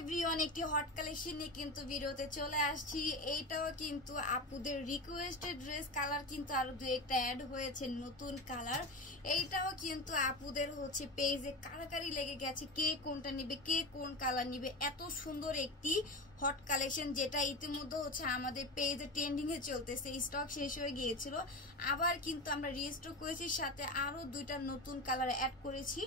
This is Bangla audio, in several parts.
এভরিওয়ান, একটি হট কালেকশন নিয়ে কিন্তু ভিডিওতে চলে আসছি। এইটাও কিন্তু আপুদের রিকোয়েস্টেড ড্রেস, কালার কিন্তু আরো দু একটা অ্যাড হয়েছে, নতুন কালার। এইটাও কিন্তু আপুদের হচ্ছে পেজে কারাকারি লেগে গেছে, কে কোনটা নিবে, কে কোন কালার নিবে। এত সুন্দর একটি হট কালেকশন, যেটা ইতিমধ্যে হচ্ছে আমাদের পেজে ট্রেন্ডিং এ চলতেছে, স্টক শেষ হয়ে গিয়েছিল। আবার কিন্তু আমরা রিস্টক করেছি, সাথে আরো দুইটা নতুন কালার অ্যাড করেছি।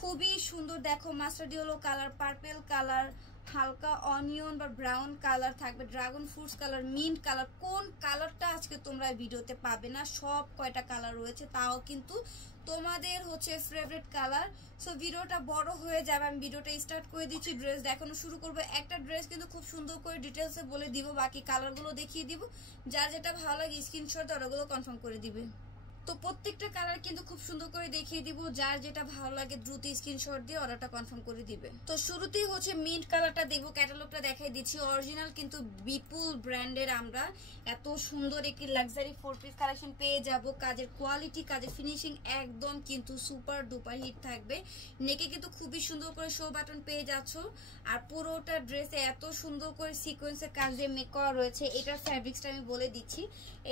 খুবই সুন্দর, দেখো mustard yellow colour, purple colour, হালকা অনিয়ন বা ব্রাউন কালার থাকবে, dragon fruits colour, mint colour. কোন কালারটা আজকে তোমরা ভিডিওতে পাবে না, সব কয়টা কালার রয়েছে, তাও কিন্তু তোমাদের হচ্ছে ফেভারিট কালার। সো ভিডিওটা বড় হয়ে যাবে, আমি ভিডিওটা স্টার্ট করে দিচ্ছি, ড্রেস দেখানো শুরু করবো। একটা ড্রেস কিন্তু খুব সুন্দর করে ডিটেলসে বলে দিব, বাকি কালারগুলো দেখিয়ে দিব। যার যেটা ভালো লাগে স্ক্রিনশট দিয়ে ওগুলো কনফার্ম করে দিবে। তো প্রত্যেকটা কালার কিন্তু খুব সুন্দর করে দেখিয়ে দিব, যার যেটা ভালো লাগে দ্রুত স্ক্রিনশট দিয়ে অর্ডারটা কনফার্ম করে দিবে। তো শুরুতেই হচ্ছে মিন্ট কালারটা দেখবো, ক্যাটালগটা দেখাই দিচ্ছি। অরিজিনাল কিন্তু বিপুল ব্র্যান্ডের আমরা এত সুন্দর একটি লাক্সারি 4 পিস কালেকশন পেয়ে যাব। কাজের কোয়ালিটি, কাজের ফিনিশিং একদম কিন্তু সুপার ডুপার হিট থাকবে। নেকে কিন্তু খুবই সুন্দর করে শো বাটন পেয়ে যাচ্ছ, আর পুরোটা ড্রেসে এত সুন্দর করে সিকোয়েন্সের কাজ দিয়ে মেক করা রয়েছে। এটার ফ্যাব্রিক্সটা আমি বলে দিচ্ছি,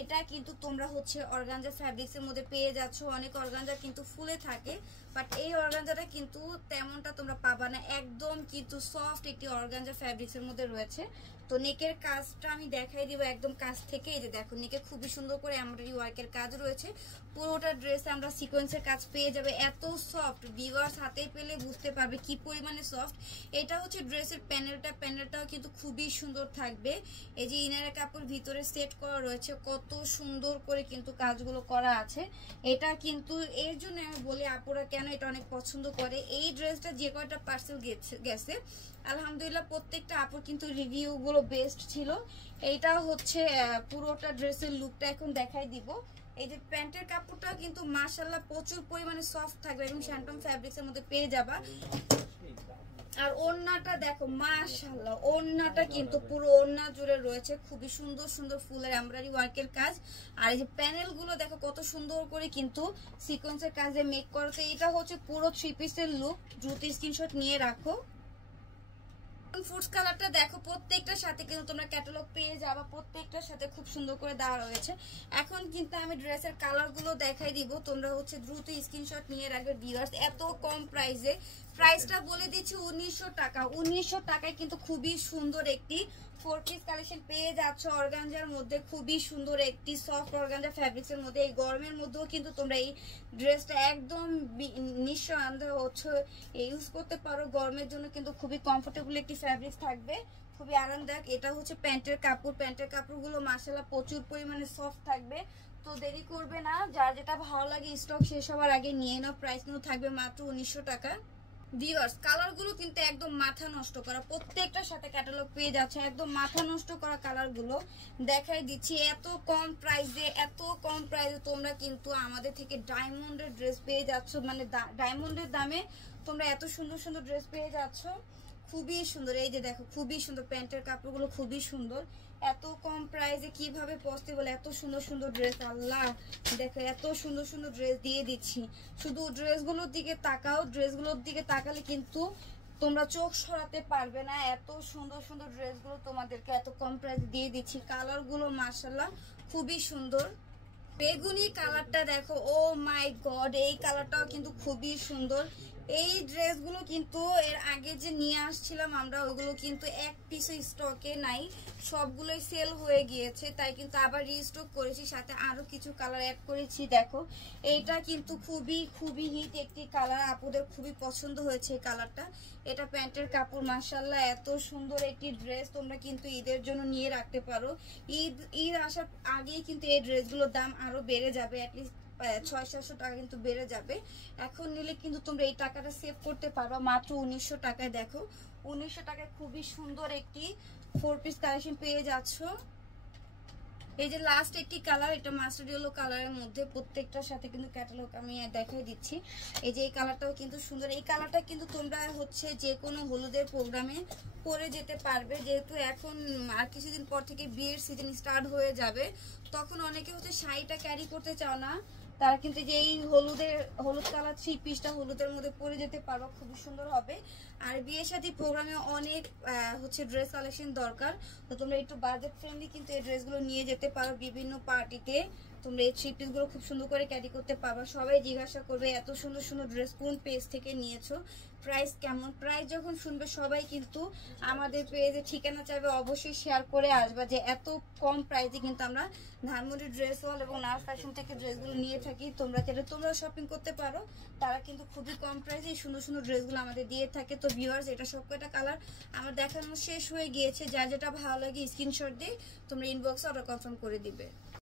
এটা কিন্তু তোমরা হচ্ছে অর্গানজা ফ্যাব্রিক্স মধ্যে পেয়ে যাচ্ছ। অনেক অর্গানজা কিন্তু ফুলে থাকে, বাট এই অর্গানজাটা কিন্তু তেমনটা তোমরা পাবা না, একদম কিন্তু সফট একটি অর্গানজা ফ্যাব্রিক্স এর মধ্যে রয়েছে। তো নেকের কাজটা আমি দেখাই দিব একদম কাছ থেকে। এই যে দেখো, নেকে খুবই সুন্দর করে এমব্রয়ডারি ওয়ার্কের কাজ রয়েছে। পুরোটা ড্রেসে আমরা সিকোয়েন্সের কাজ পেয়ে যাবে, এত সফট, ভিউয়ার্স হাতে পেলে বুঝতে পারবে কি পরিমাণে সফট। এটা হচ্ছে ড্রেসের প্যানেলটাও কিন্তু খুবই সুন্দর থাকবে। এই যে ইনারের কাপড় ভিতরে সেট করা রয়েছে, কত সুন্দর করে কিন্তু কাজগুলো করা আছে। এটা কিন্তু এর জন্য আমি বলি আপুরা কেন এটা অনেক পছন্দ করে। এই ড্রেসটা যে কয়টা পার্সেল গেছে আলহামদুলিল্লাহ প্রত্যেকটা আপুর কিন্তু রিভিউ গুলো বেস্ট ছিল। এইটা হচ্ছে পুরোটা ড্রেসের লুকটা এখন দেখাই দিব। এই যে প্যান্টের কাপড়টা কিন্তু মাশাআল্লাহ প্রচুর পরিমাণে সফট থাকবে, এবং শ্যান্টন ফ্যাব্রিক্স এর মধ্যে পেয়ে যাবা। আর ওড়নাটা দেখো, মাশাআল্লাহ ওড়নাটা কিন্তু পুরো ওড়না জুড়ে রয়েছে খুবই সুন্দর সুন্দর ফুলের এমব্রয়ডারি ওয়ার্কের কাজ। আর এই যে প্যানেল গুলো দেখো কত সুন্দর করে কিন্তু সিকোয়েন্সের কাজে মেক করতে। এটা হচ্ছে পুরো 3 পিসের লুক, দ্রুত স্ক্রিনশট নিয়ে রাখো। ফ্রুটস কালারটা দেখো, প্রত্যেকটার সাথে কিন্তু তোমরা ক্যাটালগ পেয়ে যাবা, প্রত্যেকটার সাথে খুব সুন্দর করে দেওয়া রয়েছে। এখন কিন্তু আমি ড্রেসের কালারগুলো দেখাই দিব, তোমরা হচ্ছে দ্রুত স্ক্রিনশট নিয়ে রাখবে ভিউয়ার্স। এত কম প্রাইসে, প্রাইসটা বলে দিচ্ছি 1900 টাকা। 1900 টাকায় কিন্তু খুবই সুন্দর একটি 4 পিস কালেকশন পেয়ে যাচ্ছ অর্গানজার মধ্যে, খুবই সুন্দর একটি সফট অর্গানজা ফ্যাব্রিক্সের মধ্যে। এই গরমের মধ্যেও কিন্তু তোমরা এই ড্রেসটা একদম নিঃসন্দেহে হচ্ছে ইউজ করতে পারো। গরমের জন্য কিন্তু খুবই কমফোর্টেবল একটি ফ্যাব্রিক্স থাকবে, খুবই আরামদায়ক। এটা হচ্ছে প্যান্টের কাপড়, প্যান্টের কাপড়গুলো মাশাআল্লাহ প্রচুর পরিমাণে সফট থাকবে। তো দেরি করবে না, যার যেটা ভালো লাগে স্টক শেষ হওয়ার আগে নিয়ে নাও। প্রাইস কিন্তু থাকবে মাত্র 1900 টাকা। ভিউয়ার্স কালারগুলো কিন্তু একদম মাথা নষ্ট করা, প্রত্যেকটার সাথে ক্যাটালগ পেয়ে যাচ্ছে, একদম মাথা নষ্ট করা কালারগুলো দেখাই দিচ্ছি। এত কম প্রাইসে তোমরা কিন্তু আমাদের থেকে ডায়মন্ডের ড্রেস পেয়ে যাচ্ছ, মানে ডায়মন্ডের দামে তোমরা এত সুন্দর সুন্দর ড্রেস পেয়ে যাচ্ছ, খুবই সুন্দর। এই যে দেখো, খুবই সুন্দর প্যান্টের কাপড়গুলো, খুবই সুন্দর। এত কম প্রাইসে কিভাবে পসিবল এত সুন্দর সুন্দর ড্রেস, আল্লাহ দেখো এত সুন্দর সুন্দর ড্রেস দিয়ে দিচ্ছি। শুধু ড্রেসগুলোর দিকে তাকাও, ড্রেসগুলোর দিকে তাকালে কিন্তু তোমরা চোখ সরাতে পারবে না, এত সুন্দর সুন্দর ড্রেসগুলো তোমাদেরকে এত কম প্রাইসে দিয়ে দিচ্ছি। কালারগুলো মাশাআল্লাহ খুবই সুন্দর। বেগুনি কালারটা দেখো, ও মাই গড, এই কালারটাও কিন্তু খুবই সুন্দর। এই ড্রেসগুলো কিন্তু এর আগে যে নিয়ে আসছিলাম আমরা, ওইগুলো কিন্তু এক পিসও স্টকে নাই, সবগুলোই সেল হয়ে গিয়েছে, তাই কিন্তু আবার রিস্টক করেছি, সাথে আরো কিছু কালার অ্যাড করেছি। দেখো এইটা কিন্তু খুবই খুবই হিট একটি কালার, আপুদের খুবই পছন্দ হয়েছে এই কালারটা। এটা প্যান্টের কাপড়, মাশাআল্লাহ এত সুন্দর একটি ড্রেস, তোমরা কিন্তু ঈদের জন্য নিয়ে রাখতে পারো। ঈদ আসার আগেই কিন্তু এই ড্রেসগুলোর দাম আরো বেড়ে যাবে, অ্যাটলিস্ট 600-700 টাকা কিন্তু বেড়ে যাবে। এখন নিলে কিন্তু তোমরা এই টাকাটা সেভ করতে পারো মাত্র 1900 টাকায়। দেখো 1900 টাকায় খুবই সুন্দর একটি 4 পিস কালেকশন পেয়ে যাচ্ছ। এই যে লাস্ট একটি কালার, এটা মাস্টার্ড ইয়েলো কালারের মধ্যে, প্রত্যেকটার সাথে কিন্তু ক্যাটালগ আমি দেখাই দিচ্ছি। এই যে এই কালারটাও কিন্তু সুন্দর, এই কালারটা কিন্তু তোমরা হচ্ছে যে কোনো হলুদের প্রোগ্রামে পরে যেতে পারবে, যেহেতু এখন আর কিছুদিন পর থেকে বিয়ের সিজন স্টার্ট হয়ে যাবে, তখন অনেকে হচ্ছে শাড়িটা ক্যারি করতে চাও না, তারা কিন্তু যে এই হলুদ কালার 3 পিসটা হলুদের মধ্যে পরে যেতে পারবো, খুবই সুন্দর হবে। আর বিয়ের সাথে প্রোগ্রামে অনেক হচ্ছে ড্রেস কালেকশন দরকার, তো তোমরা একটু বাজেট ফ্রেন্ডলি কিন্তু এই ড্রেসগুলো নিয়ে যেতে পারো বিভিন্ন পার্টিতে। তোমরা এই 3 পিসগুলো খুব সুন্দর করে ক্যারি করতে পারবা। সবাই জিজ্ঞাসা করবে এত সুন্দর সুন্দর ড্রেস কোন পেজ থেকে নিয়েছো, প্রাইস কেমন। প্রাইস যখন শুনবে সবাই কিন্তু আমাদের পেজে ঠিকানা চাইবে, অবশ্যই শেয়ার করে আসবা যে এত কম প্রাইসে কিন্তু আমরা ধানমন্ডি ড্রেস ওয়াল এবং নার্স ফ্যাশন থেকে ড্রেসগুলো নিয়ে থাকি। তোমরা চাইলে তোমরাও শপিং করতে পারো, তারা কিন্তু খুবই কম প্রাইসে এই সুন্দর সুন্দর ড্রেসগুলো আমাদের দিয়ে থাকে। তো ভিউয়ার্স, এটা সব কয়টা কালার আমার দেখানো শেষ হয়ে গিয়েছে। যার যেটা ভালো লাগে স্ক্রিনশট দিয়ে তোমরা ইনবক্সে অর্ডার কনফার্ম করে দিবে।